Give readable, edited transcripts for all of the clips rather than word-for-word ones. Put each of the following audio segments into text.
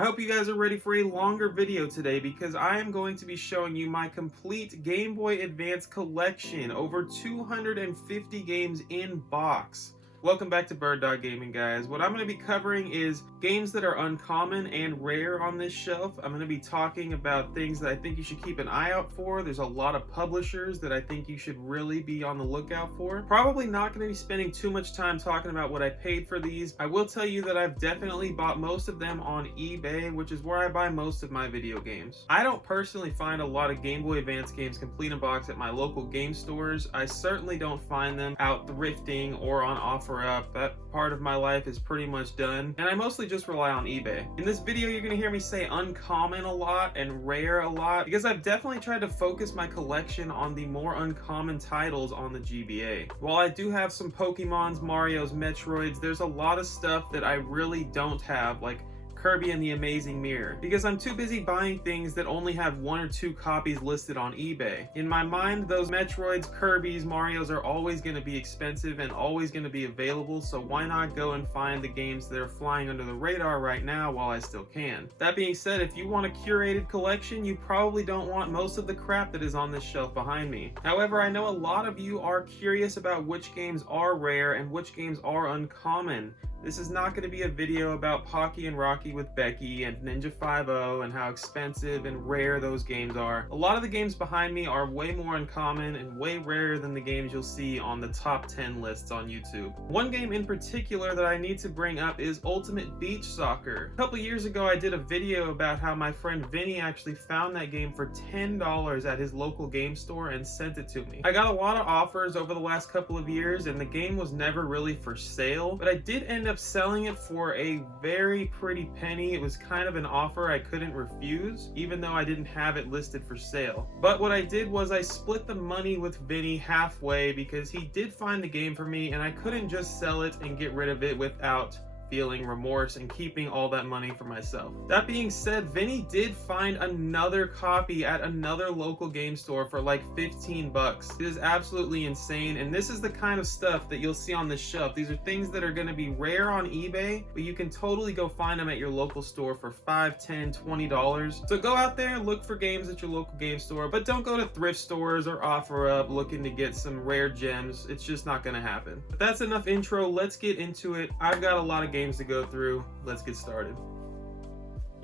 I hope you guys are ready for a longer video today because I am going to be showing you my complete Game Boy Advance collection, over 250 games in box. Welcome back to Bird Dog Gaming, guys. What I'm going to be covering is games that are uncommon and rare on this shelf. I'm going to be talking about things that I think you should keep an eye out for. There's a lot of publishers that I think you should really be on the lookout for. Probably not going to be spending too much time talking about what I paid for these. I will tell you that I've definitely bought most of them on eBay, which is where I buy most of my video games. I don't personally find a lot of Game Boy Advance games complete in box at my local game stores. I certainly don't find them out thrifting or on offer up. That part of my life is pretty much done, and I mostly just rely on eBay. In this video, you're gonna hear me say uncommon a lot and rare a lot because I've definitely tried to focus my collection on the more uncommon titles on the GBA. While I do have some Pokemons, Marios, Metroids, there's a lot of stuff that I really don't have, like Kirby and the Amazing Mirror, because I'm too busy buying things that only have 1 or 2 copies listed on eBay. In my mind, those Metroids, Kirby's, Marios are always going to be expensive and always going to be available, so why not go and find the games that are flying under the radar right now while I still can. That being said, if you want a curated collection, you probably don't want most of the crap that is on this shelf behind me. However, I know a lot of you are curious about which games are rare and which games are uncommon. This is not going to be a video about Pocky and Rocky with Becky and Ninja 5-0 and how expensive and rare those games are. A lot of the games behind me are way more uncommon and way rarer than the games you'll see on the top 10 lists on YouTube. One game in particular that I need to bring up is Ultimate Beach Soccer. A couple years ago, I did a video about how my friend Vinny actually found that game for $10 at his local game store and sent it to me. I got a lot of offers over the last couple of years and the game was never really for sale, but I did end up selling it for a very pretty penny. It was kind of an offer I couldn't refuse, even though I didn't have it listed for sale. But what I did was I split the money with Vinny halfway because he did find the game for me and I couldn't just sell it and get rid of it without feeling remorse and keeping all that money for myself. That being said, Vinny did find another copy at another local game store for like 15 bucks. It is absolutely insane, and this is the kind of stuff that you'll see on this shelf. These are things that are going to be rare on eBay, but you can totally go find them at your local store for $5, $10, $20. So go out there and look for games at your local game store, but don't go to thrift stores or OfferUp looking to get some rare gems. It's just not going to happen. But that's enough intro. Let's get into it. I've got a lot of games to go through. Let's get started.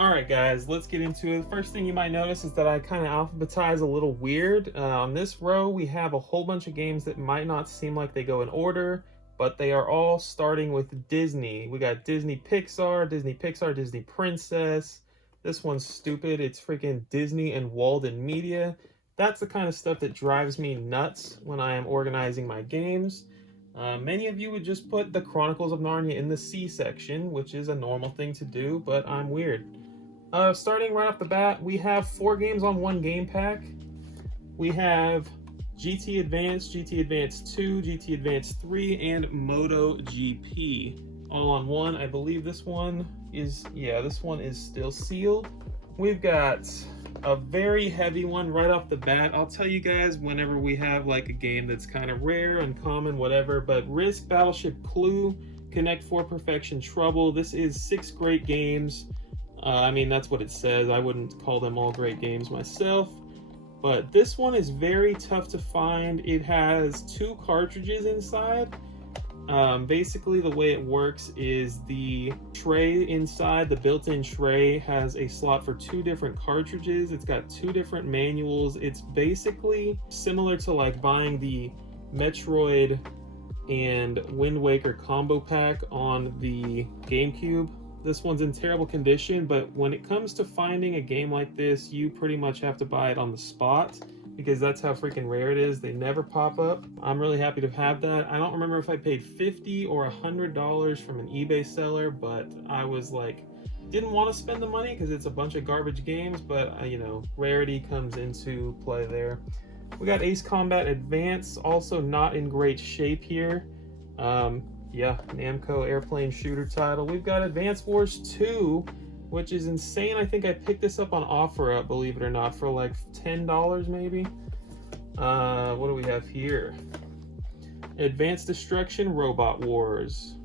Alright guys, let's get into it. First thing you might notice is that I kind of alphabetize a little weird. On this row we have a whole bunch of games that might not seem like they go in order, but they are all starting with Disney. We got Disney Pixar, Disney Princess. This one's stupid. It's freaking Disney and Walden Media. That's the kind of stuff that drives me nuts when I am organizing my games. Many of you would just put the Chronicles of Narnia in the C section, which is a normal thing to do, but I'm weird. Starting right off the bat, we have 4 games on one game pack. We have GT Advance, GT Advance 2, GT Advance 3, and Moto GP. All on one. I believe this one is still sealed. We've got a very heavy one right off the bat. I'll tell you guys whenever we have like a game that's kind of rare, uncommon, whatever, but Risk, Battleship Clue, Connect 4 Perfection, Trouble. This is 6 great games. I mean, that's what it says. I wouldn't call them all great games myself, but this one is very tough to find. It has 2 cartridges inside. Basically the way it works is the tray inside, the built-in tray, has a slot for 2 different cartridges. It's got 2 different manuals. It's basically similar to like buying the Metroid and Wind Waker combo pack on the GameCube. This one's in terrible condition, but when it comes to finding a game like this, you pretty much have to buy it on the spot, because that's how freaking rare it is. They never pop up. I'm really happy to have that. I don't remember if I paid $50 or $100 from an eBay seller, but I was like, didn't want to spend the money because it's a bunch of garbage games, but you know, rarity comes into play there. We got Ace Combat Advance, also not in great shape here. Yeah, Namco airplane shooter title. We've got Advance Wars 2, which is insane. I think I picked this up on OfferUp, believe it or not, for like $10 maybe. What do we have here? Advanced Destruction Robot Wars.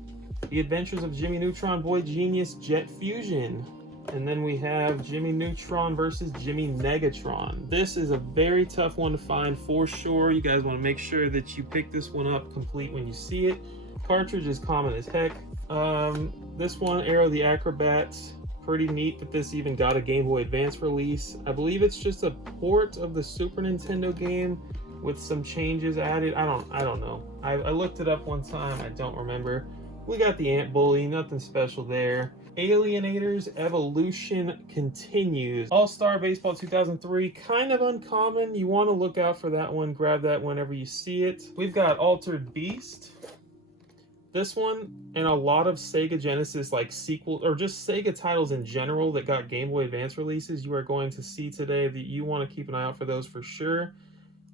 The Adventures of Jimmy Neutron Boy Genius Jet Fusion. And then we have Jimmy Neutron versus Jimmy Negatron. This is a very tough one to find for sure. You guys want to make sure that you pick this one up complete when you see it. Cartridge is common as heck. This one, Arrow the Acrobat, pretty neat that this even got a Game Boy Advance release. I believe it's just a port of the Super Nintendo game with some changes added. I don't know. I looked it up one time, I don't remember. We got the Ant Bully, nothing special there. Alienators Evolution continues. All-Star Baseball 2003, kind of uncommon. You want to look out for that one. Grab that whenever you see it. We've got Altered Beast. This one, and a lot of Sega Genesis like sequel, or just Sega titles in general that got Game Boy Advance releases, you are going to see today that you want to keep an eye out for those for sure.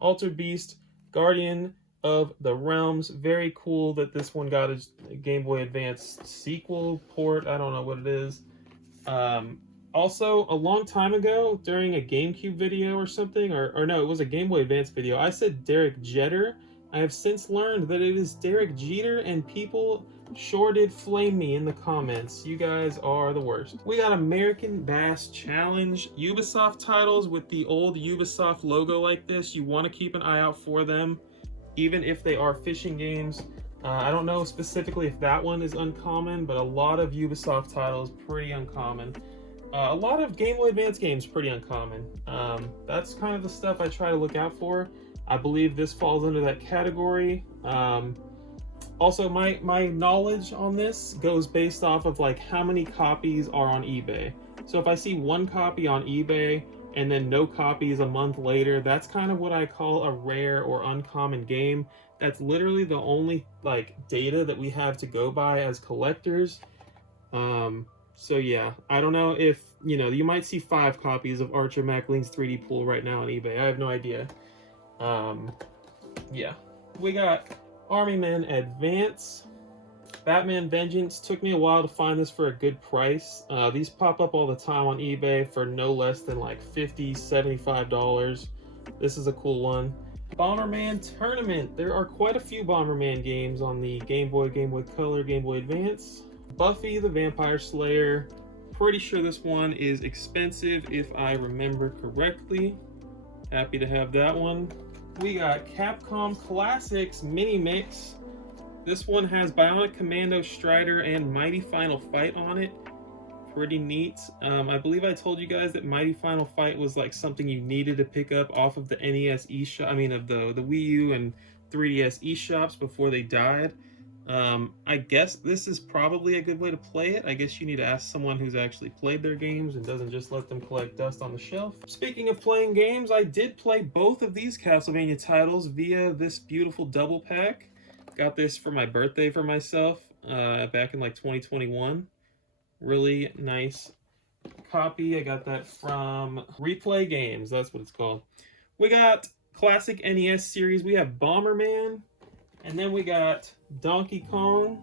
Altered Beast, Guardian of the Realms. Very cool that this one got a Game Boy Advance sequel port. I don't know what it is. Also, a long time ago, during a GameCube video or something, or no, it was a Game Boy Advance video, I said Derek Jeter. I have since learned that it is Derek Jeter, and people sure did flame me in the comments. You guys are the worst. We got American Bass Challenge. Ubisoft titles with the old Ubisoft logo like this, you want to keep an eye out for them, even if they are fishing games. I don't know specifically if that one is uncommon, but a lot of Ubisoft titles pretty uncommon. A lot of Game Boy Advance games pretty uncommon. That's kind of the stuff I try to look out for. I believe this falls under that category. Also, my knowledge on this goes based off of like how many copies are on eBay. So if I see one copy on eBay and then no copies a month later, that's kind of what I call a rare or uncommon game. That's literally the only like data that we have to go by as collectors. So yeah, I don't know if, you know, you might see 5 copies of Archer MacLean's 3D Pool right now on eBay. I have no idea. Yeah, we got Army Men Advance. Batman Vengeance. Took me a while to find this for a good price. These pop up all the time on eBay for no less than like $50, $75. This is a cool one. Bomberman Tournament. There are quite a few Bomberman games on the Game Boy, Game Boy Color, Game Boy Advance. Buffy the Vampire Slayer. Pretty sure this one is expensive if I remember correctly. Happy to have that one. We got Capcom Classics Mini Mix. This one has Bionic Commando Strider and Mighty Final Fight on it. Pretty neat. I believe I told you guys that Mighty Final Fight was like something you needed to pick up off of the NES eShop, of the Wii U and 3DS eShops before they died. I guess this is probably a good way to play it. I guess you need to ask someone who's actually played their games and doesn't just let them collect dust on the shelf. Speaking of playing games, I did play both of these Castlevania titles via this beautiful double pack. Got this for my birthday for myself back in like 2021. Really nice copy. I got that from Replay Games. That's what it's called. We got classic NES series. We have Bomberman. And then we got Donkey Kong.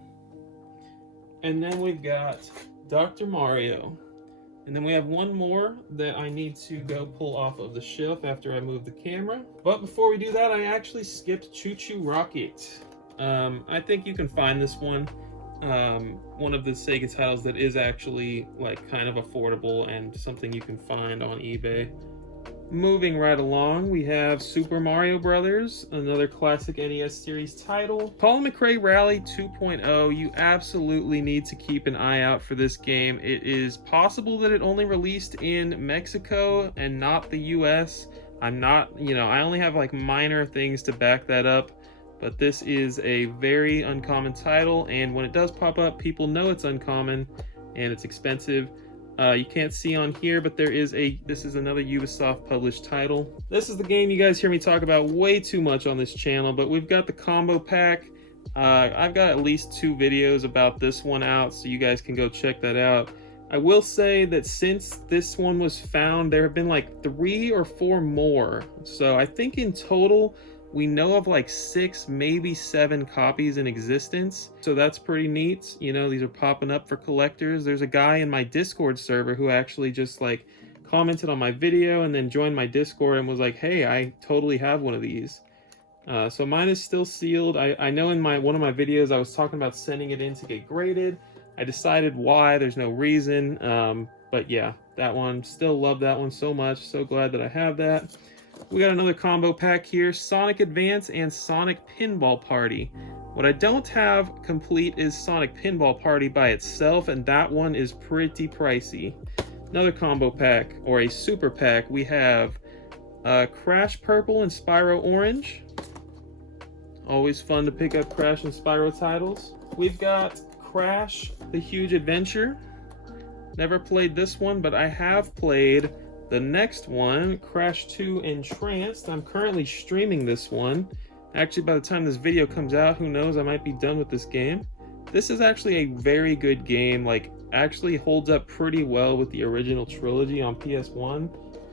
And then we've got Dr. Mario. And then we have one more that I need to go pull off of the shelf after I move the camera. But before we do that, I actually skipped Choo Choo Rocket. I think you can find this one. One of the Sega titles that is actually like kind of affordable and something you can find on eBay. Moving right along, we have Super Mario Brothers, another classic NES series title. Paul McRae Rally 2.0, you absolutely need to keep an eye out for this game. It is possible that it only released in Mexico and not the US. I'm not, I only have like minor things to back that up, but this is a very uncommon title, and when it does pop up, people know it's uncommon and it's expensive. You can't see on here, but this is another Ubisoft published title. This is the game you guys hear me talk about way too much on this channel, but we've got the combo pack. I've got at least 2 videos about this one out, so you guys can go check that out. I will say that since this one was found, there have been like 3 or 4 more. So I think in total, we know of like 6, maybe 7 copies in existence. So that's pretty neat. These are popping up for collectors. There's a guy in my Discord server who actually just like commented on my video and then joined my Discord and was like, hey, I totally have one of these. So mine is still sealed. I know in one of my videos I was talking about sending it in to get graded. I decided why, there's no reason. But yeah, that one, still love that one so much. So glad that I have that. We got another combo pack here, Sonic Advance and Sonic Pinball Party. What I don't have complete is Sonic Pinball Party by itself, and that one is pretty pricey. Another combo pack, or a super pack, we have Crash Purple and Spyro Orange. Always fun to pick up Crash and Spyro titles. We've got Crash The Huge Adventure. Never played this one, but I have played the next one, Crash 2 Entranced. I'm currently streaming this one. Actually, by the time this video comes out, who knows, I might be done with this game. This is actually a very good game, like actually holds up pretty well with the original trilogy on PS1.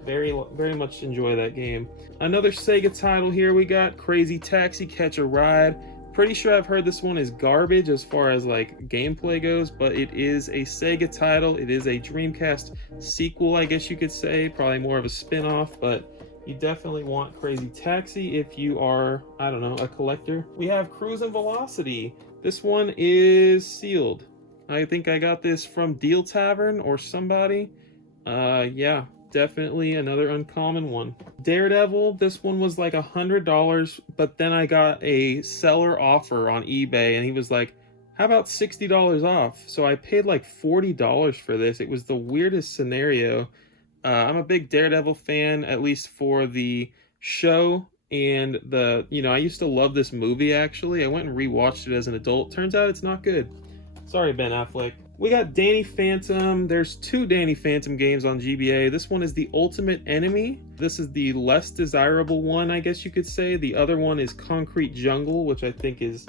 Very much enjoy that game. Another Sega title here, we got Crazy Taxi Catch a Ride. Pretty sure I've heard this one is garbage as far as like gameplay goes, but it is a Sega title. It is a Dreamcast sequel, I guess you could say, probably more of a spin-off, but you definitely want Crazy Taxi if you are, I don't know, a collector. We have Cruise and Velocity. This one is sealed. I think I got this from Deal Tavern or somebody. Yeah, definitely another uncommon one. Daredevil, this one was like $100, but then I got a seller offer on eBay and he was like, how about $60 off? So I paid like $40 for this. It was the weirdest scenario. I'm a big Daredevil fan, at least for the show and the, I used to love this movie actually. I went and rewatched it as an adult. Turns out it's not good. Sorry, Ben Affleck. We got Danny Phantom. There's two Danny Phantom games on GBA. This one is the Ultimate Enemy. This is the less desirable one, I guess you could say. The other one is Concrete Jungle, which I think is,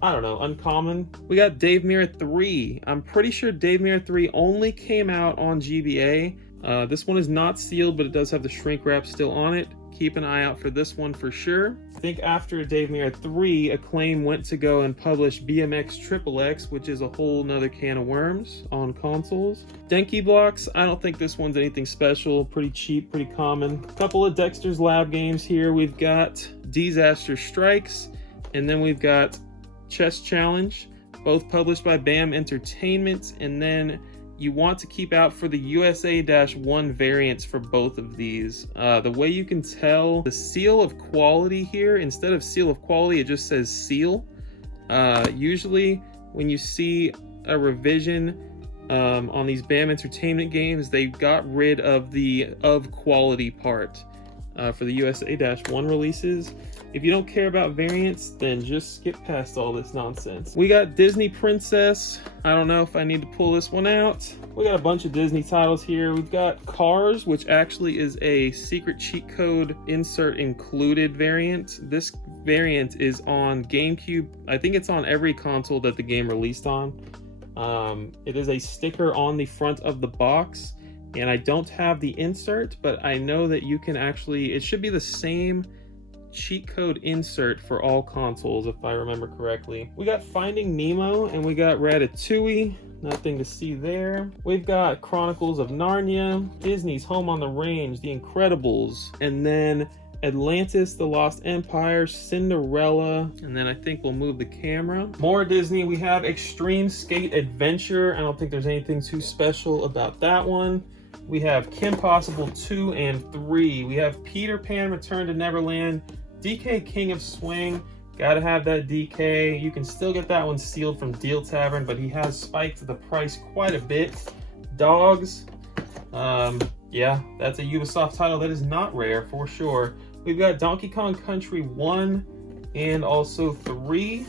I don't know, uncommon. We got Dave Mirra 3. I'm pretty sure Dave Mirra 3 only came out on GBA. This one is not sealed, but it does have the shrink wrap still on it. Keep an eye out for this one for sure. I think after Dave Mirra 3, Acclaim went to go and publish BMX XXX, which is a whole nother can of worms on consoles. Denki Blocks, I don't think this one's anything special. Pretty cheap, pretty common. A couple of Dexter's Lab games here. We've got Disaster Strikes, and then we've got Chess Challenge, both published by BAM Entertainment, and then you want to keep out for the USA-1 variants for both of these. The way you can tell the seal of quality here, instead of seal of quality, it just says seal. Usually when you see a revision on these BAM Entertainment games, they got rid of the of quality part for the USA-1 releases. If you don't care about variants, then just skip past all this nonsense. We got Disney Princess. I don't know if I need to pull this one out. We got a bunch of Disney titles here. We've got Cars, which actually is a secret cheat code insert included variant. This variant is on GameCube. I think it's on every console that the game released on. It is a sticker on the front of the box, and I don't have the insert, but I know that you can actually, it should be the same cheat code insert for all consoles if I remember correctly. We got Finding Nemo and we got Ratatouille. Nothing to see there. We've got Chronicles of Narnia, Disney's Home on the Range, The Incredibles, and then Atlantis, The Lost Empire, Cinderella, and then I think we'll move the camera. More Disney, we have Extreme Skate Adventure. I don't think there's anything too special about that one. We have Kim Possible 2 and 3. We have Peter Pan Return to Neverland, DK King of Swing. Gotta have that DK. You can still get that one sealed from Deal Tavern, but he has spiked the price quite a bit. Dogs. Yeah, that's a Ubisoft title that is not rare for sure. We've got Donkey Kong Country 1 and also 3.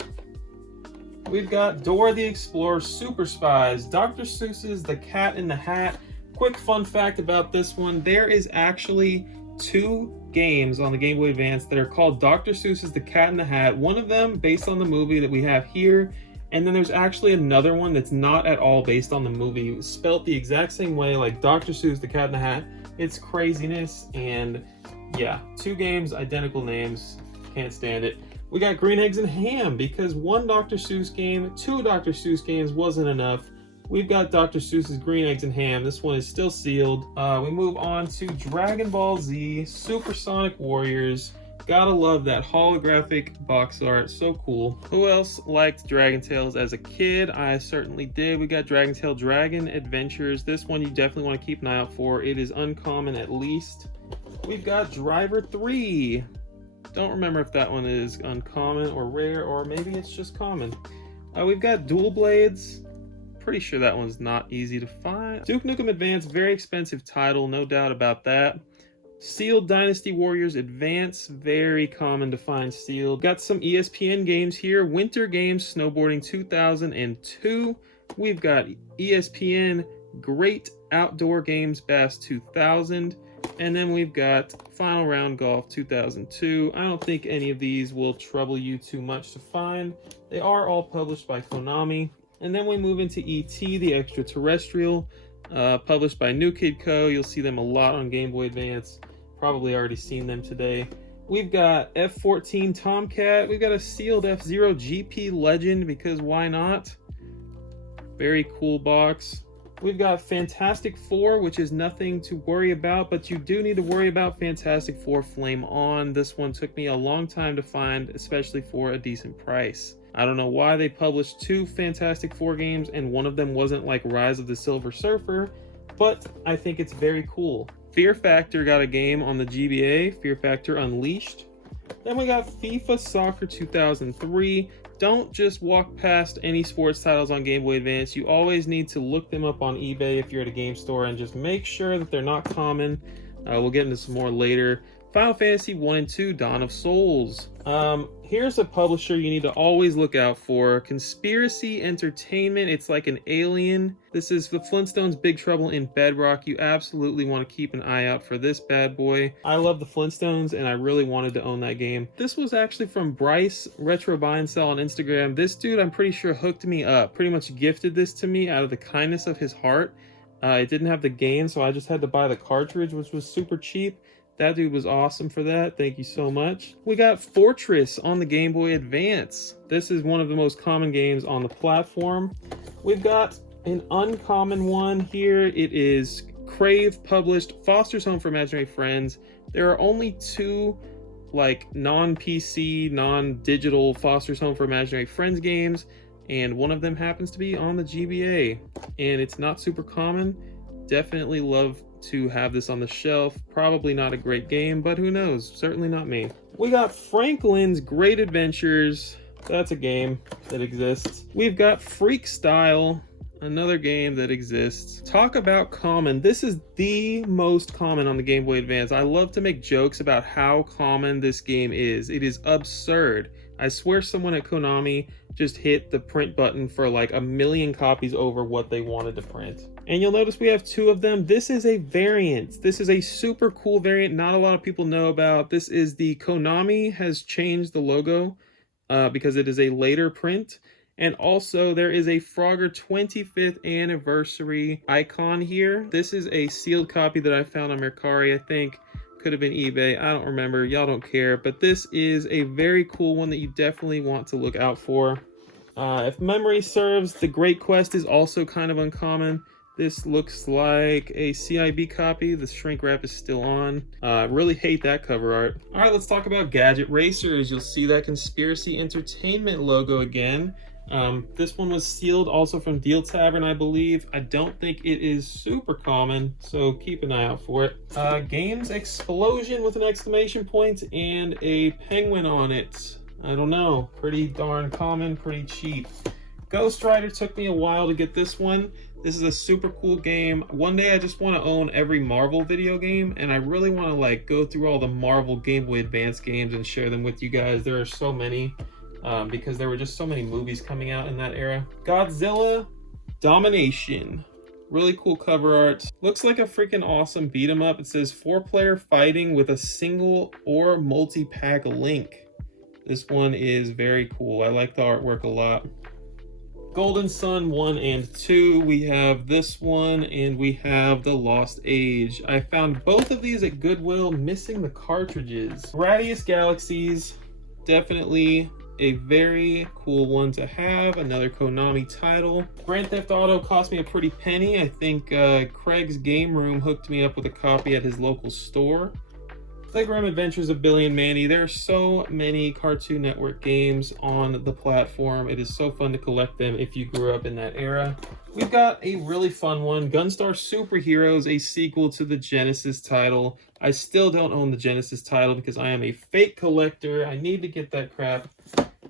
We've got Dora the Explorer Super Spies, Dr. Seuss's The Cat in the Hat. Quick fun fact about this one, there is actually 2 games on the Game Boy Advance that are called Dr. Seuss's The Cat in the Hat. One of them based on the movie that we have here, and then there's actually another one that's not at all based on the movie. It was spelled the exact same way, like Dr. Seuss The Cat in the Hat. It's craziness, and yeah, 2 games, identical names, can't stand it. We got Green Eggs and Ham, because 1 Dr. Seuss game, 2 Dr. Seuss games wasn't enough. We've got Dr. Seuss's Green Eggs and Ham. This one is still sealed. We move on to Dragon Ball Z, Supersonic Warriors, Gotta love that holographic box art, so cool. Who else liked Dragon Tales as a kid? I certainly did. We got Dragon Tail Dragon Adventures. This one you definitely want to keep an eye out for. It is uncommon at least. We've got Driver 3. Don't remember if that one is uncommon or rare, or maybe it's just common. We've got Dual Blades. Pretty sure that one's not easy to find. Duke Nukem Advance, very expensive title, no doubt about that. Sealed Dynasty Warriors Advance, very common to find sealed. Got some ESPN games here. Winter Games Snowboarding 2002. We've got ESPN Great Outdoor Games Bass 2000. And then we've got Final Round Golf 2002. I don't think any of these will trouble you too much to find. They are all published by Konami. And then we move into E.T. the Extraterrestrial, published by New Kid Co. You'll see them a lot on Game Boy Advance. Probably already seen them today. We've got F-14 Tomcat. We've got a sealed F-Zero GP Legend, because why not? Very cool box. We've got Fantastic Four, which is nothing to worry about, but you do need to worry about Fantastic Four Flame On. This one took me a long time to find, especially for a decent price. I don't know why they published 2 Fantastic Four games and one of them wasn't like Rise of the Silver Surfer, but I think it's very cool. Fear Factor got a game on the GBA, Fear Factor Unleashed. Then we got FIFA Soccer 2003. Don't just walk past any sports titles on Game Boy Advance. You always need to look them up on eBay if you're at a game store and just make sure that they're not common. We'll get into some more later. Final Fantasy 1 and 2 Dawn of Souls. Here's a publisher you need to always look out for. Conspiracy Entertainment. It's like an alien. This is the Flintstones Big Trouble in Bedrock. You absolutely want to keep an eye out for this bad boy. I love the Flintstones and I really wanted to own that game. This was actually from Bryce Retro Buy and Sell on Instagram. This dude, I'm pretty sure, hooked me up. Pretty much gifted this to me out of the kindness of his heart. It didn't have the game, so I just had to buy the cartridge, which was super cheap. That dude was awesome for that. Thank you so much. We got Fortress on the Game Boy Advance. This is one of the most common games on the platform. We've got an uncommon one here. It is Crave published Foster's Home for Imaginary Friends. There are only 2 like non-PC, non-digital Foster's Home for Imaginary Friends games, and one of them happens to be on the GBA, and it's not super common. Definitely love to have this on the shelf. Probably not a great game, but who knows? Certainly not me. We got Franklin's Great Adventures. That's a game that exists. We've got Freak Style, another game that exists. Talk about common. This is the most common on the Game Boy Advance. I love to make jokes about how common this game is. It is absurd. I swear someone at Konami just hit the print button for like 1 million copies over what they wanted to print. And you'll notice we have 2 of them. This is a variant. This is a super cool variant not a lot of people know about. This is the Konami has changed the logo because it is a later print. And also there is a Frogger 25th anniversary icon here. This is a sealed copy that I found on Mercari, I think. Could have been eBay, I don't remember, y'all don't care, but this is a very cool one that you definitely want to look out for. If memory serves, the Great Quest is also kind of uncommon. This looks like a CIB copy. The shrink wrap is still on. Really hate that cover art. All right, let's talk about Gadget Racers. You'll see that Conspiracy Entertainment logo again. This one was sealed also from Deal Tavern, I believe. I don't think it is super common, so keep an eye out for it. Games Explosion with an exclamation point and a penguin on it. I don't know, pretty darn common, pretty cheap. Ghost Rider took me a while to get this one. This is a super cool game. One day I just want to own every Marvel video game, and I really want to like go through all the Marvel Game Boy Advance games and share them with you guys. There are so many. Because there were just so many movies coming out in that era. Godzilla Domination. Really cool cover art. Looks like a freaking awesome beat 'em up. It says 4-player fighting with a single or multi-pack link. This one is very cool. I like the artwork a lot. Golden Sun 1 and 2. We have this one and we have The Lost Age. I found both of these at Goodwill, missing the cartridges. Gradius Galaxies. Definitely a very cool one to have. Another Konami title. Grand Theft Auto cost me a pretty penny. I think Craig's Game Room hooked me up with a copy at his local store. Playground Adventures of Billy and Mandy. There are so many Cartoon Network games on the platform. It is so fun to collect them if you grew up in that era. We've got a really fun one, Gunstar Superheroes, a sequel to the Genesis title. I still don't own the Genesis title because I am a fake collector. I need to get that crap.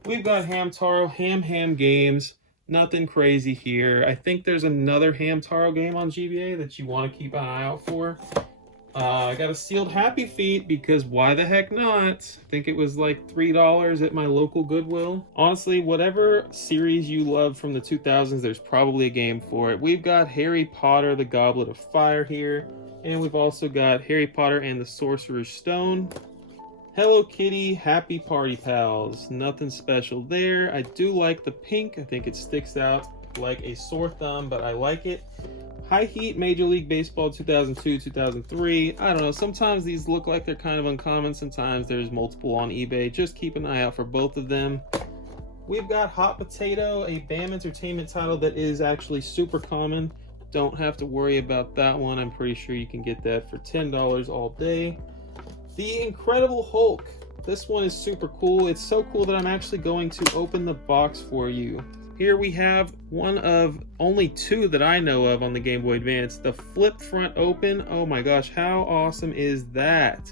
We've got Hamtaro, Ham Games. Nothing crazy here. I think there's another Hamtaro game on GBA that you want to keep an eye out for. I got a sealed Happy Feet because why the heck not? I think it was like $3 at my local Goodwill. Honestly, whatever series you love from the 2000s, there's probably a game for it. We've got Harry Potter, the Goblet of Fire here. And we've also got Harry Potter and the Sorcerer's Stone. Hello Kitty, Happy Party Pals. Nothing special there. I do like the pink. I think it sticks out like a sore thumb, but I like it. High Heat Major League Baseball 2002, 2003. I don't know, sometimes these look like they're kind of uncommon. Sometimes there's multiple on eBay. Just keep an eye out for both of them. We've got Hot Potato, a BAM Entertainment title that is actually super common. Don't have to worry about that one. I'm pretty sure you can get that for $10 all day. The Incredible Hulk. This one is super cool. It's so cool that I'm actually going to open the box for you. Here we have one of only two that I know of on the Game Boy Advance. The flip front open. Oh my gosh, how awesome is that?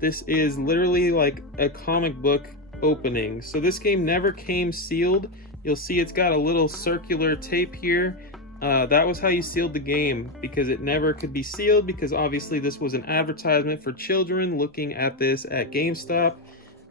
This is literally like a comic book opening. So this game never came sealed. You'll see it's got a little circular tape here. That was how you sealed the game, because it never could be sealed, because obviously this was an advertisement for children looking at this at GameStop.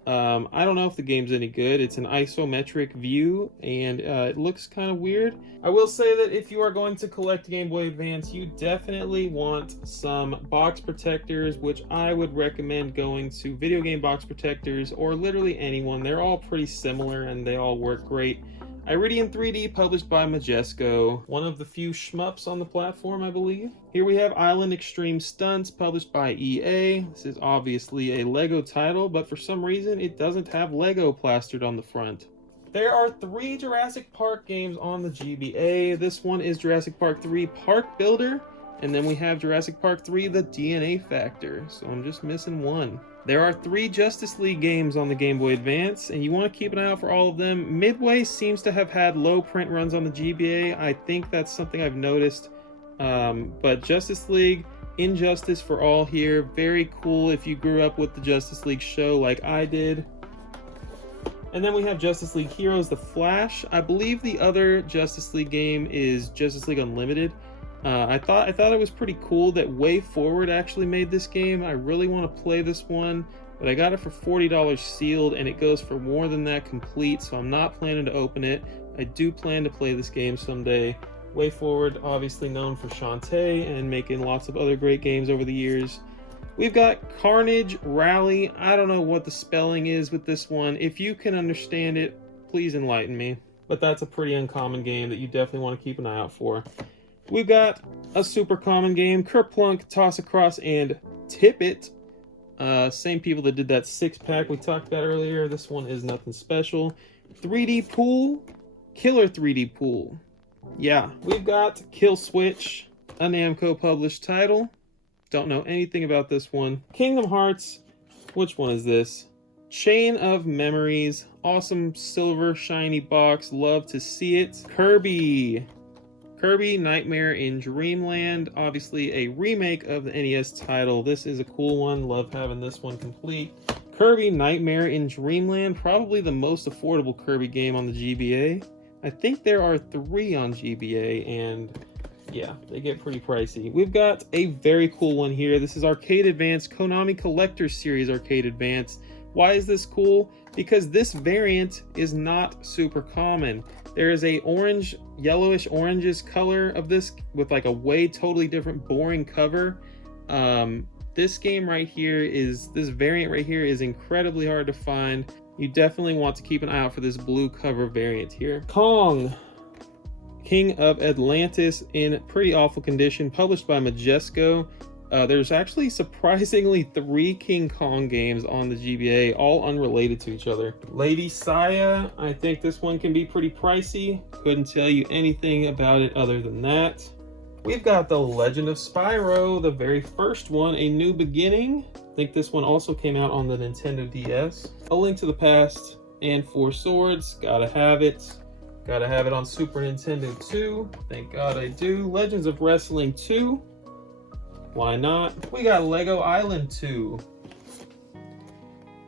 I don't know if the game's any good. It's an isometric view, and it looks kind of weird. I will say that if you are going to collect Game Boy Advance, you definitely want some box protectors, which I would recommend going to Video Game Box Protectors, or literally anyone. They're all pretty similar, and they all work great. Iridium 3D, published by Majesco, one of the few shmups on the platform, I believe. Here we have Island Extreme Stunts, published by EA. This is obviously a Lego title, but for some reason it doesn't have Lego plastered on the front. There are 3 Jurassic Park games on the GBA. This one is Jurassic Park 3 Park Builder, and then we have Jurassic Park 3 The DNA Factor, so I'm just missing one. There are 3 Justice League games on the Game Boy Advance, and you want to keep an eye out for all of them. Midway seems to have had low print runs on the GBA. I think that's something I've noticed. But Justice League, Injustice for All here. Very cool if you grew up with the Justice League show like I did. And then we have Justice League Heroes, The Flash. I believe the other Justice League game is Justice League Unlimited. I thought it was pretty cool that Way Forward actually made this game. I really want to play this one, but I got it for $40 sealed, and it goes for more than that complete, so I'm not planning to open it. I do plan to play this game someday. Way Forward, obviously known for Shantae and making lots of other great games over the years. We've got Carnage Rally. I don't know what the spelling is with this one. If you can understand it, please enlighten me. But that's a pretty uncommon game that you definitely want to keep an eye out for. We've got a super common game, Kerplunk, Toss Across, and Tip It. Same people that did that 6-pack we talked about earlier. This one is nothing special. 3D Pool, Killer 3D Pool. Yeah, we've got Kill Switch, a Namco published title. Don't know anything about this one. Kingdom Hearts, which one is this? Chain of Memories, awesome silver shiny box, love to see it. Kirby Nightmare in Dreamland, obviously a remake of the NES title. This is a cool one, love having this one complete. Kirby Nightmare in Dreamland, probably the most affordable Kirby game on the GBA. I think there are 3 on GBA, and yeah, they get pretty pricey. We've got a very cool one here. This is Arcade Advance, Konami Collector Series Arcade Advance. Why is this cool? Because this variant is not super common. There is a orange, yellowish oranges color of this with like a way totally different boring cover. This game right here this variant right here is incredibly hard to find. You definitely want to keep an eye out for this blue cover variant here. Kong, King of Atlantis, in pretty awful condition, published by Majesco. There's actually surprisingly 3 King Kong games on the GBA, all unrelated to each other. Lady Saya, I think this one can be pretty pricey. Couldn't tell you anything about it other than that. We've got The Legend of Spyro, the very first one, A New Beginning. I think this one also came out on the Nintendo DS. A Link to the Past and Four Swords, gotta have it. Gotta have it on Super Nintendo 2. Thank God I do. Legends of Wrestling 2. Why not? We got Lego Island 2.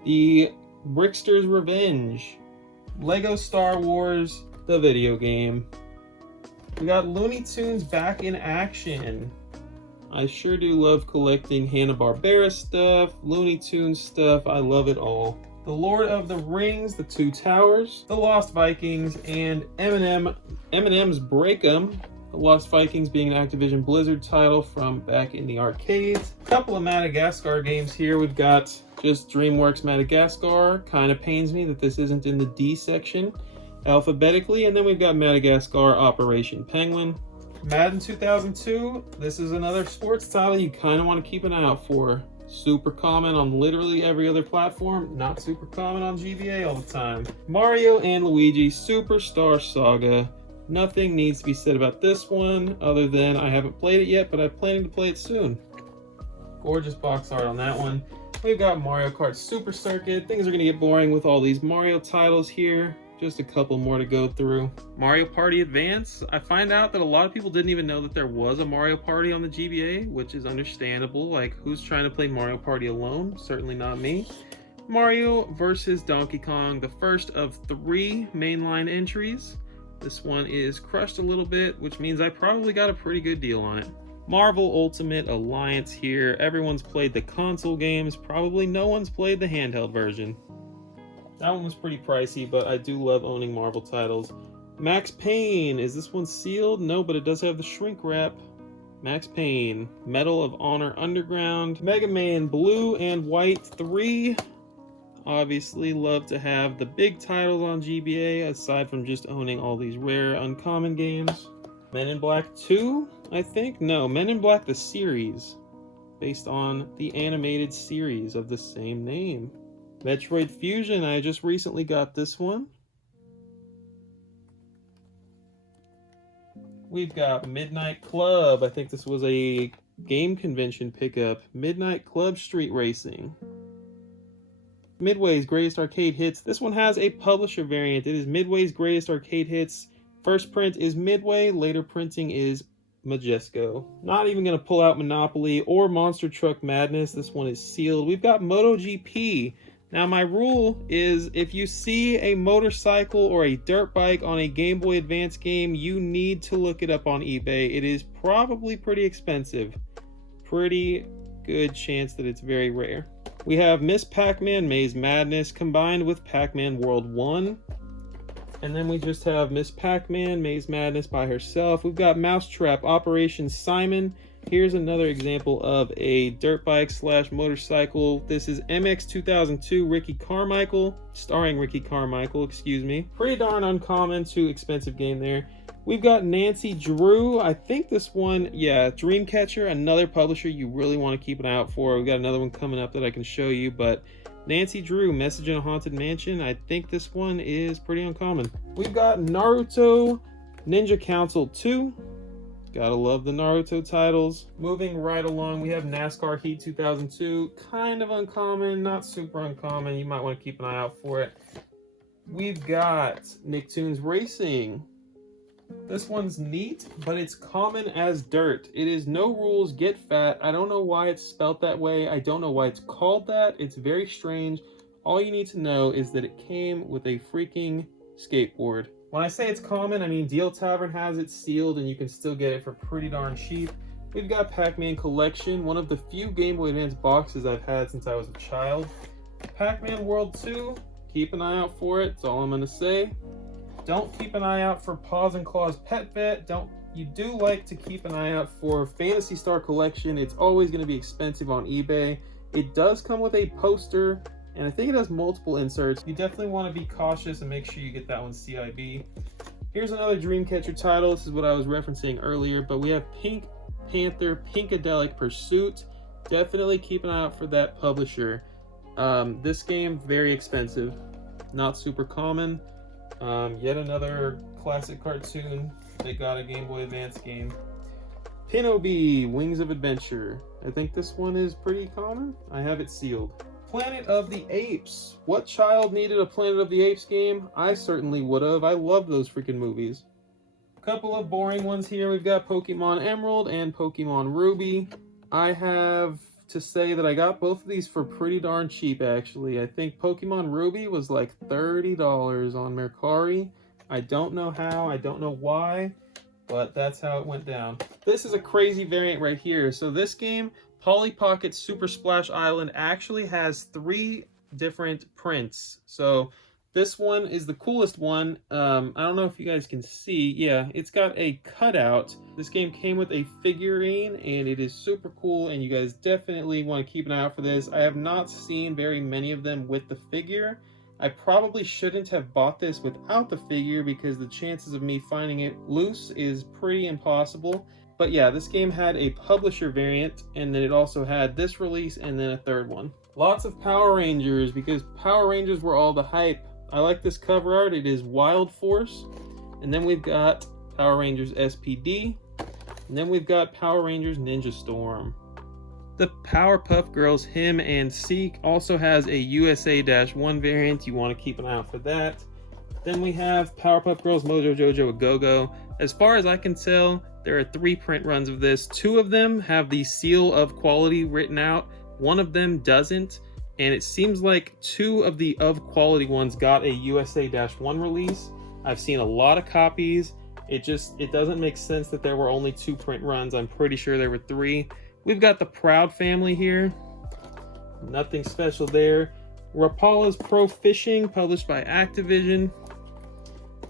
The Brickster's Revenge. Lego Star Wars, the video game. We got Looney Tunes back in action. I sure do love collecting Hanna-Barbera stuff, Looney Tunes stuff. I love it all. The Lord of the Rings, The Two Towers, The Lost Vikings, and Eminem's Break 'Em. The Lost Vikings being an Activision Blizzard title from back in the arcades. A couple of Madagascar games here. We've got just DreamWorks Madagascar. Kind of pains me that this isn't in the D section alphabetically. And then we've got Madagascar Operation Penguin. Madden 2002. This is another sports title you kind of want to keep an eye out for. Super common on literally every other platform, not super common on GBA all the time. Mario and Luigi Superstar Saga. Nothing needs to be said about this one other than I haven't played it yet, but I'm planning to play it soon. Gorgeous box art on that one. We've got Mario Kart Super Circuit. Things are going to get boring with all these Mario titles here. Just a couple more to go through. Mario Party Advance. I find out that a lot of people didn't even know that there was a Mario Party on the GBA, which is understandable. Like, who's trying to play Mario Party alone? Certainly not me. Mario vs. Donkey Kong, the first of 3 mainline entries. This one is crushed a little bit, which means I probably got a pretty good deal on it. Marvel Ultimate Alliance here. Everyone's played the console games. Probably no one's played the handheld version. That one was pretty pricey, but I do love owning Marvel titles. Max Payne. Is this one sealed? No, but it does have the shrink wrap. Max Payne. Medal of Honor Underground. Mega Man Blue and White 3. Obviously love to have the big titles on GBA, aside from just owning all these rare uncommon games. Men in Black 2, I think? No, Men in Black the series. Based on the animated series of the same name. Metroid Fusion, I just recently got this one. We've got Midnight Club. I think this was a game convention pickup. Midnight Club Street Racing. Midway's Greatest Arcade Hits. This one has a publisher variant. It is Midway's Greatest Arcade Hits. First print is Midway, later printing is Majesco. Not even going to pull out Monopoly or Monster Truck Madness. This one is sealed. We've got MotoGP. Now my rule is if you see a motorcycle or a dirt bike on a Game Boy Advance game, you need to look it up on eBay. It is probably pretty expensive. Pretty good chance that it's very rare. We have Miss Pac-Man Maze Madness combined with Pac-Man World 1. And then we just have Miss Pac-Man Maze Madness by herself. We've got Mousetrap Operation Simon. Here's another example of a dirt bike slash motorcycle. This is MX 2002 Ricky Carmichael, starring Ricky Carmichael, excuse me. Pretty darn uncommon to expensive game there. We've got Nancy Drew. I think this one, yeah, Dreamcatcher, another publisher you really want to keep an eye out for. We've got another one coming up that I can show you, but Nancy Drew, Message in a Haunted Mansion. I think this one is pretty uncommon. We've got Naruto Ninja Council 2. Gotta love the Naruto titles. Moving right along, we have NASCAR Heat 2002. Kind of uncommon, not super uncommon. You might want to keep an eye out for it. We've got Nicktoons Racing. This one's neat, but it's common as dirt. It is no rules, get fat. I don't know why it's spelt that way. I don't know why it's called that. It's very strange. All you need to know is that it came with a freaking skateboard. When I say it's common, I mean Deal Tavern has it sealed and you can still get it for pretty darn cheap. We've got Pac-Man Collection, one of the few Game Boy Advance boxes I've had since I was a child. Pac-Man World 2, keep an eye out for it, that's all I'm gonna say. Don't keep an eye out for Paws and Claws Pet Vet. You do like to keep an eye out for Phantasy Star Collection. It's always gonna be expensive on eBay. It does come with a poster, and I think it has multiple inserts. You definitely want to be cautious and make sure you get that one CIB. Here's another Dreamcatcher title. This is what I was referencing earlier, but we have Pink Panther Pinkadelic Pursuit. Definitely keep an eye out for that publisher. This game, very expensive. Not super common. Yet another classic cartoon. They got a Game Boy Advance game. Pinobi Wings of Adventure. I think this one is pretty common. I have it sealed. Planet of the Apes. What child needed a Planet of the Apes game? I certainly would have. I love those freaking movies. Couple of boring ones here. We've got Pokemon Emerald and Pokemon Ruby. I have to say that I got both of these for pretty darn cheap, actually. I think Pokemon Ruby was like $30 on Mercari. I don't know how, I don't know why, but that's how it went down. This is a crazy variant right here. So this game, Polly Pocket Super Splash Island, actually has 3 different prints. So this one is the coolest one. I don't know if you guys can see. Yeah, it's got a cutout. This game came with a figurine, and it is super cool, and you guys definitely want to keep an eye out for this. I have not seen very many of them with the figure. I probably shouldn't have bought this without the figure because the chances of me finding it loose is pretty impossible. But yeah, this game had a publisher variant, and then it also had this release and then a third one. Lots of Power Rangers because Power Rangers were all the hype. I like this cover art. It is Wild Force. And then we've got Power Rangers SPD. And then we've got Power Rangers Ninja Storm. The Powerpuff Girls Him and Seek also has a USA-1 variant. You want to keep an eye out for that. Then we have Powerpuff Girls Mojo Jojo A Go-Go. As far as I can tell, there are 3 print runs of this. 2 of them have the seal of quality written out. 1 of them doesn't. And it seems like 2 of the quality ones got a USA-1 release. I've seen a lot of copies. It doesn't make sense that there were only 2 print runs. I'm pretty sure there were 3. We've got the Proud Family here. Nothing special there. Rapala's Pro Fishing, published by Activision.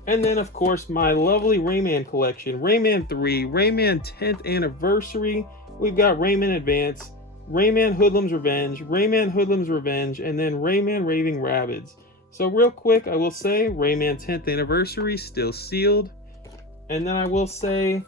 And then, of course, my lovely Rayman collection. Rayman 3, Rayman 10th Anniversary. We've got Rayman Advance, Rayman Hoodlum's Revenge, Rayman Hoodlum's Revenge, and then Rayman Raving Rabbids. So real quick, I will say Rayman 10th Anniversary still sealed. And then I will say,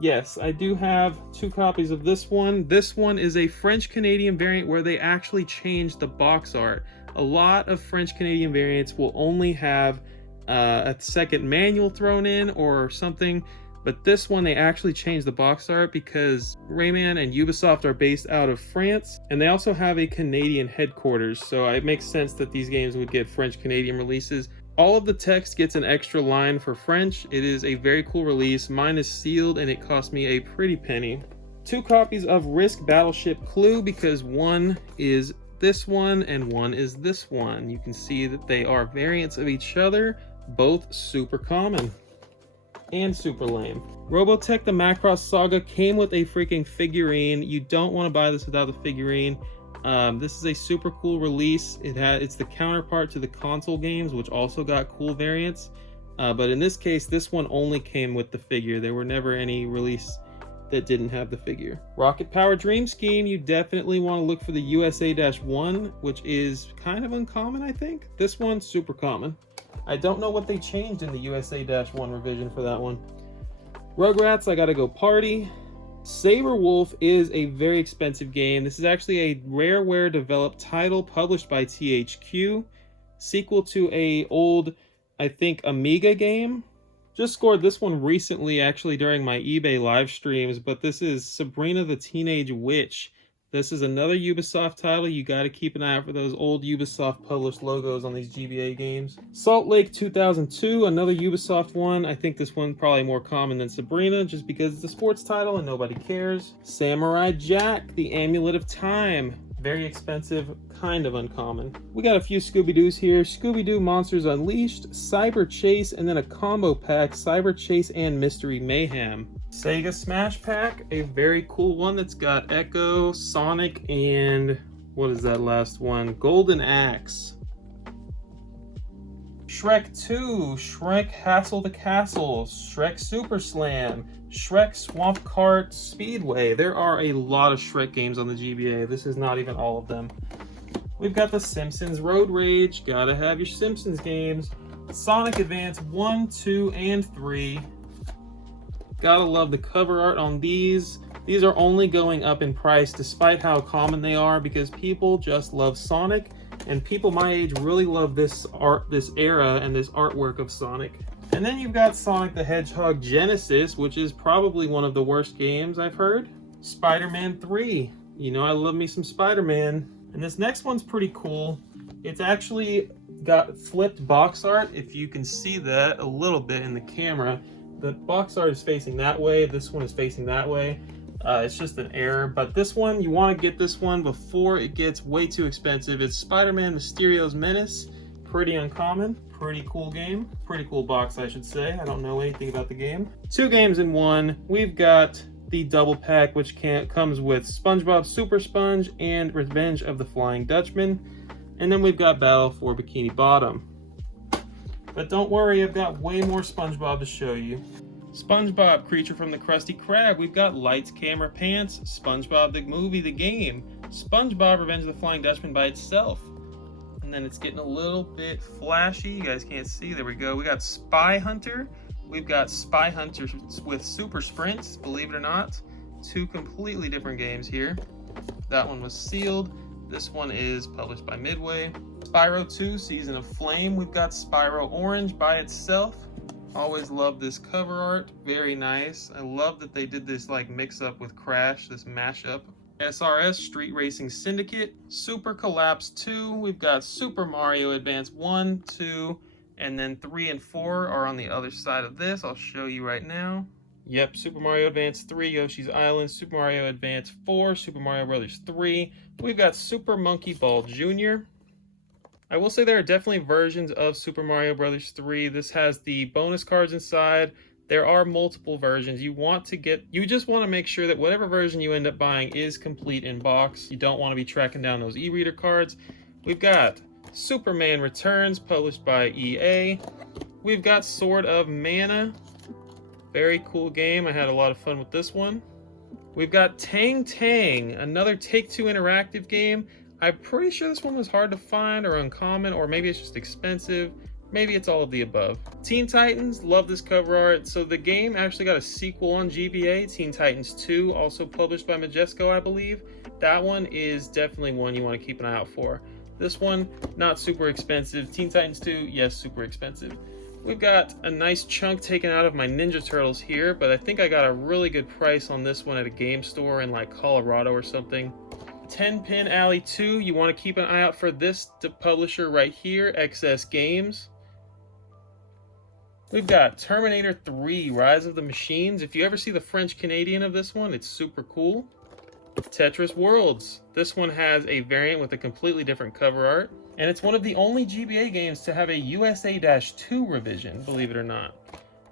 yes, I do have 2 copies of this one. This one is a French-Canadian variant where they actually changed the box art. A lot of French-Canadian variants will only have a second manual thrown in or something. But this one, they actually changed the box art because Rayman and Ubisoft are based out of France, and they also have a Canadian headquarters, so it makes sense that these games would get French-Canadian releases. All of the text gets an extra line for French. It is a very cool release. Mine is sealed, and it cost me a pretty penny. 2 copies of Risk Battleship Clue because one is this one and one is this one. You can see that they are variants of each other, both super common. And super lame. Robotech the Macross Saga came with a freaking figurine. You don't want to buy this without the figurine. This is a super cool release. It's the counterpart to the console games, which also got cool variants. But in this case, this one only came with the figure. There were never any release that didn't have the figure. Rocket Power Dream Scheme, you definitely want to look for the USA-1, which is kind of uncommon, I think. This one's super common. I don't know what they changed in the USA-1 revision for that one. Rugrats, I Gotta Go Party. Saber Wolf is a very expensive game. This is actually a Rareware developed title published by THQ. Sequel to a old, I think, Amiga game. Just scored this one recently, actually, during my eBay live streams, but this is Sabrina the Teenage Witch. This is another Ubisoft title. You got to keep an eye out for those old Ubisoft published logos on these GBA games. Salt Lake 2002, another Ubisoft one. I think this one probably more common than Sabrina just because it's a sports title and nobody cares. Samurai Jack, the Amulet of Time. Very expensive, kind of uncommon. We got a few Scooby-Doos here. Scooby-Doo Monsters Unleashed, Cyber Chase, and then a combo pack, Cyber Chase and Mystery Mayhem. Sega Smash Pack, a very cool one that's got Echo, Sonic, and what is that last one? Golden Axe. Shrek 2, Shrek Hassle the Castle, Shrek Super Slam, Shrek Swamp Kart Speedway. There are a lot of Shrek games on the GBA. This is not even all of them. We've got The Simpsons Road Rage. Gotta have your Simpsons games. Sonic Advance 1, 2, and 3. Gotta love the cover art on these. These are only going up in price despite how common they are because people just love Sonic, and people my age really love this art, this era, and this artwork of Sonic. And then you've got Sonic the Hedgehog Genesis, which is probably one of the worst games I've heard. Spider-Man 3. You know I love me some Spider-Man. And this next one's pretty cool. It's actually got flipped box art. If you can see that a little bit in the camera, the box art is facing that way. This one is facing that way. It's just an error, but this one, you want to get this one before it gets way too expensive. It's Spider-Man Mysterio's Menace. Pretty uncommon, pretty cool game. Pretty cool box, I should say. I don't know anything about the game. 2 games in 1. We've got the double pack, which comes with SpongeBob Super Sponge and Revenge of the Flying Dutchman. And then we've got Battle for Bikini Bottom. But don't worry, I've got way more SpongeBob to show you. SpongeBob, Creature from the Krusty Krab. We've got Lights, Camera, Pants, SpongeBob the Movie, the game, SpongeBob Revenge of the Flying Dutchman by itself. And then it's getting a little bit flashy. You guys can't see. There we go. We got Spy Hunter. We've got Spy Hunter with Super Sprints, believe it or not. 2 completely different games here. That one was sealed. This one is published by Midway. Spyro 2, Season of Flame. We've got Spyro Orange by itself. Always love this cover art, very nice. I love that they did this like mix up with Crash, this mashup. SRS, Street Racing Syndicate. Super Collapse 2, we've got Super Mario Advance 1, 2, and then 3 and 4 are on the other side of this. I'll show you right now. Yep, Super Mario Advance 3, Yoshi's Island, Super Mario Advance 4, Super Mario Brothers 3. We've got Super Monkey Ball Jr. I will say there are definitely versions of Super Mario Brothers 3. This has the bonus cards inside. There are multiple versions. You just want to make sure that whatever version you end up buying is complete in box. You don't want to be tracking down those e-reader cards. We've got Superman Returns, published by EA. We've got Sword of Mana. Very cool game. I had a lot of fun with this one. We've got Tang Tang, another Take-Two interactive game. I'm pretty sure this one was hard to find or uncommon, or maybe it's just expensive. Maybe it's all of the above. Teen Titans, love this cover art. So the game actually got a sequel on GBA, Teen Titans 2, also published by Majesco, I believe. That one is definitely one you want to keep an eye out for. This one, not super expensive. Teen Titans 2, yes, super expensive. We've got a nice chunk taken out of my Ninja Turtles here, but I think I got a really good price on this one at a game store in like Colorado or something. 10 Pin Alley 2, you want to keep an eye out for this publisher right here, XS Games. We've got Terminator 3, Rise of the Machines. If you ever see the French Canadian of this one, it's super cool. Tetris Worlds. This one has a variant with a completely different cover art. And it's one of the only GBA games to have a USA-2 revision, believe it or not.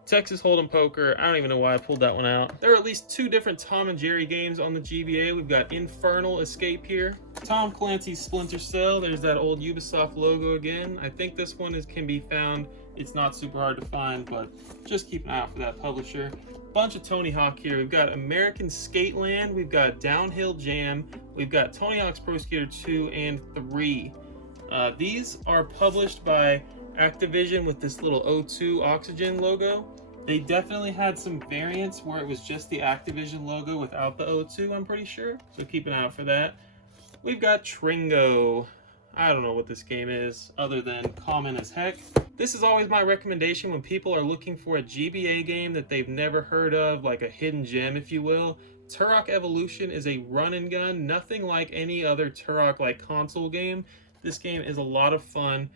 Texas Hold'em Poker, I don't even know why I pulled that one out. There are at least 2 different Tom and Jerry games on the GBA. We've got Infernal Escape here. Tom Clancy's Splinter Cell, there's that old Ubisoft logo again. I think this one can be found. It's not super hard to find, but just keep an eye out for that publisher. Bunch of Tony Hawk here. We've got American Skateland, we've got Downhill Jam, we've got Tony Hawk's Pro Skater 2 and 3. These are published by Activision with this little O2 Oxygen logo. They definitely had some variants where it was just the Activision logo without the O2, I'm pretty sure. So keep an eye out for that. We've got Tringo. I don't know what this game is other than common as heck. This is always my recommendation when people are looking for a GBA game that they've never heard of, like a hidden gem, if you will. Turok Evolution is a run and gun, nothing like any other Turok like console game. This game is a lot of fun.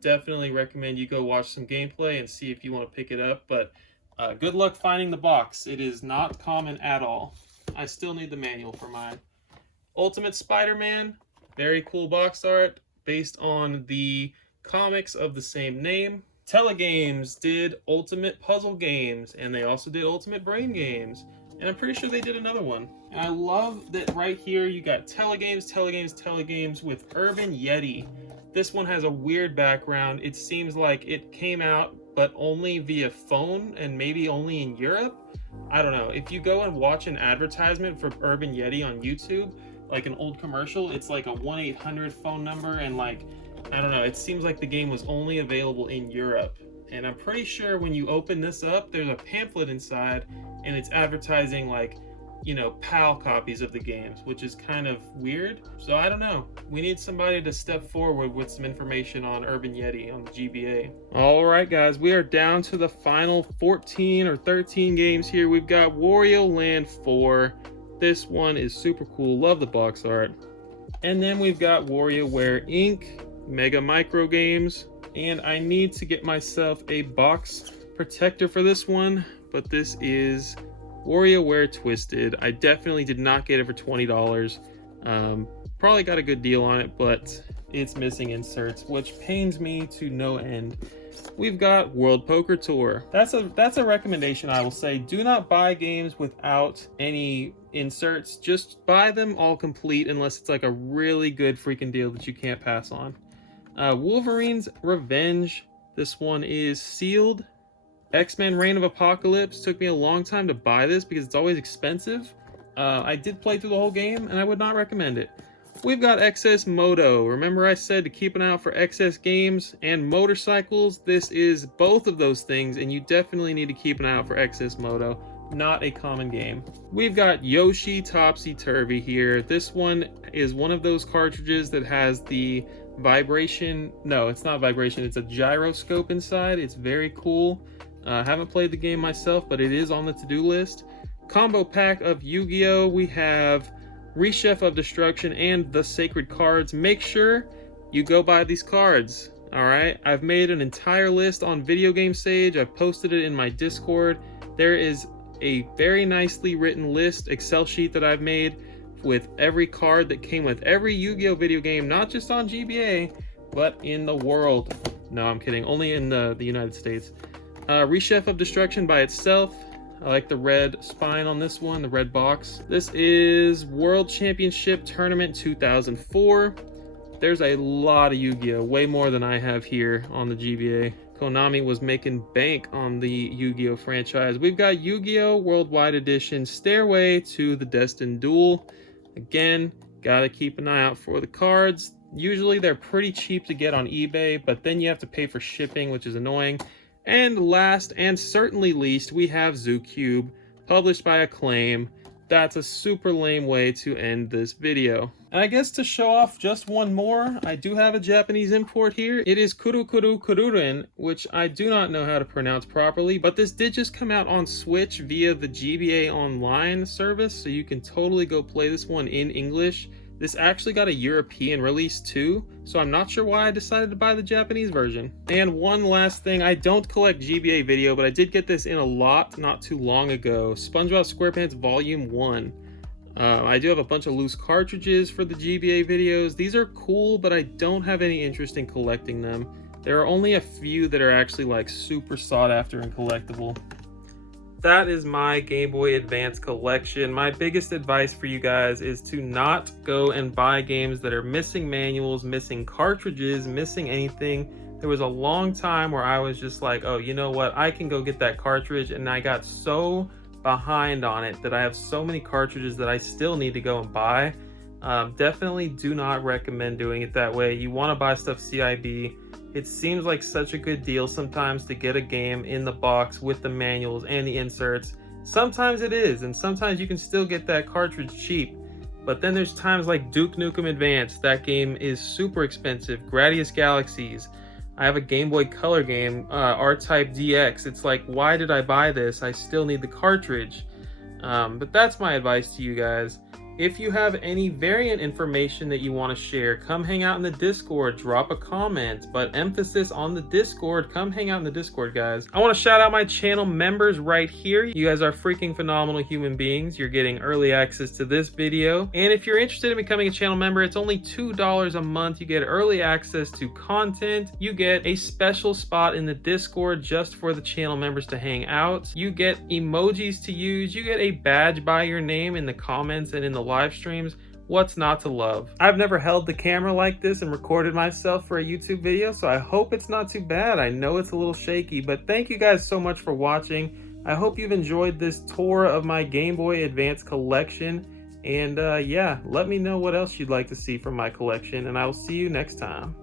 Definitely recommend you go watch some gameplay and see if you want to pick it up, but good luck finding the box. It is not common at all. I still need the manual for mine. Ultimate Spider-Man, very cool box art based on the comics of the same name. Telegames did Ultimate Puzzle Games, and they also did Ultimate Brain Games, and I'm pretty sure they did another one. And I love that right here you got Telegames with Urban Yeti. This one has a weird background. It seems like it came out, but only via phone and maybe only in Europe. I don't know. If you go and watch an advertisement for Urban Yeti on YouTube, like an old commercial, it's like a 1-800 phone number, and like, I don't know, it seems like the game was only available in Europe. And I'm pretty sure when you open this up, there's a pamphlet inside, and it's advertising like, you know, PAL copies of the games, which is kind of weird. So I don't know. We need somebody to step forward with some information on Urban Yeti on the GBA. All right, guys, we are down to the final 14 or 13 games here. We've got Wario Land 4. This one is super cool. Love the box art. And then we've got WarioWare Inc., Mega Micro Games, and I need to get myself a box protector for this one, but this is WarioWare Twisted. I definitely did not get it for $20. Probably got a good deal on it, but it's missing inserts, which pains me to no end. We've got World Poker Tour. That's a recommendation, I will say. Do not buy games without any inserts. Just buy them all complete unless it's like a really good freaking deal that you can't pass on. Wolverine's Revenge. This one is sealed. X-Men Reign of Apocalypse. Took me a long time to buy this because it's always expensive. I did play through the whole game and I would not recommend it. We've got XS Moto. Remember I said to keep an eye out for XS games and motorcycles? This is both of those things, and you definitely need to keep an eye out for XS Moto. Not a common game. We've got Yoshi Topsy Turvy here. This one is one of those cartridges that has the vibration. No, it's not vibration. It's a gyroscope inside. It's very cool. Haven't played the game myself, but it is on the to-do list. Combo pack of Yu-Gi-Oh! We have Rechef of Destruction and the Sacred Cards. Make sure you go buy these cards. Alright, I've made an entire list on Video Game Sage. I've posted it in my Discord. There is a very nicely written list, Excel sheet that I've made with every card that came with every Yu-Gi-Oh! Video game, not just on GBA, but in the world. No, I'm kidding, only in the United States. Rechef of Destruction by itself. I like the red spine on this one, the red box. This is World Championship Tournament 2004. There's a lot of Yu-Gi-Oh! Way more than I have here on the GBA. Konami was making bank on the Yu-Gi-Oh! Franchise. We've got Yu-Gi-Oh! Worldwide Edition Stairway to the Destined Duel. Again, gotta keep an eye out for the cards. Usually they're pretty cheap to get on eBay, but then you have to pay for shipping, which is annoying. And last and certainly least, we have Zoo Cube, published by Acclaim. That's a super lame way to end this video. And I guess to show off just one more, I do have a Japanese import here. It is Kurukuru Kururin, which I do not know how to pronounce properly, but this did just come out on Switch via the GBA Online service, so you can totally go play this one in English. This actually got a European release too, so I'm not sure why I decided to buy the Japanese version. And one last thing, I don't collect GBA video, but I did get this in a lot not too long ago. SpongeBob SquarePants Volume 1. I do have a bunch of loose cartridges for the GBA videos. These are cool, but I don't have any interest in collecting them. There are only a few that are actually like super sought after and collectible. That is my Game Boy Advance collection. My biggest advice for you guys is to not go and buy games that are missing manuals, missing cartridges, missing anything. There was a long time where I was just like, oh, you know what? I can go get that cartridge, and I got so behind on it that I have so many cartridges that I still need to go and buy. Definitely do not recommend doing it that way. You want to buy stuff CIB. It seems like such a good deal sometimes to get a game in the box with the manuals and the inserts. Sometimes it is, and sometimes you can still get that cartridge cheap. But then there's times like Duke Nukem Advance. That game is super expensive. Gradius Galaxies. I have a Game Boy Color game, R-Type DX. It's like, why did I buy this? I still need the cartridge. But that's my advice to you guys. If you have any variant information that you want to share, come hang out in the Discord, drop a comment, but emphasis on the Discord. Come hang out in the Discord, guys. I want to shout out my channel members right here. You guys are freaking phenomenal human beings. You're getting early access to this video. And if you're interested in becoming a channel member, it's only $2 a month. You get early access to content. You get a special spot in the Discord just for the channel members to hang out. You get emojis to use. You get a badge by your name in the comments and in the live streams. What's not to love? I've never held the camera like this and recorded myself for a YouTube video, so I hope it's not too bad. I know it's a little shaky, but thank you guys so much for watching. I hope you've enjoyed this tour of my Game Boy Advance collection, and yeah, let me know what else you'd like to see from my collection, and I will see you next time.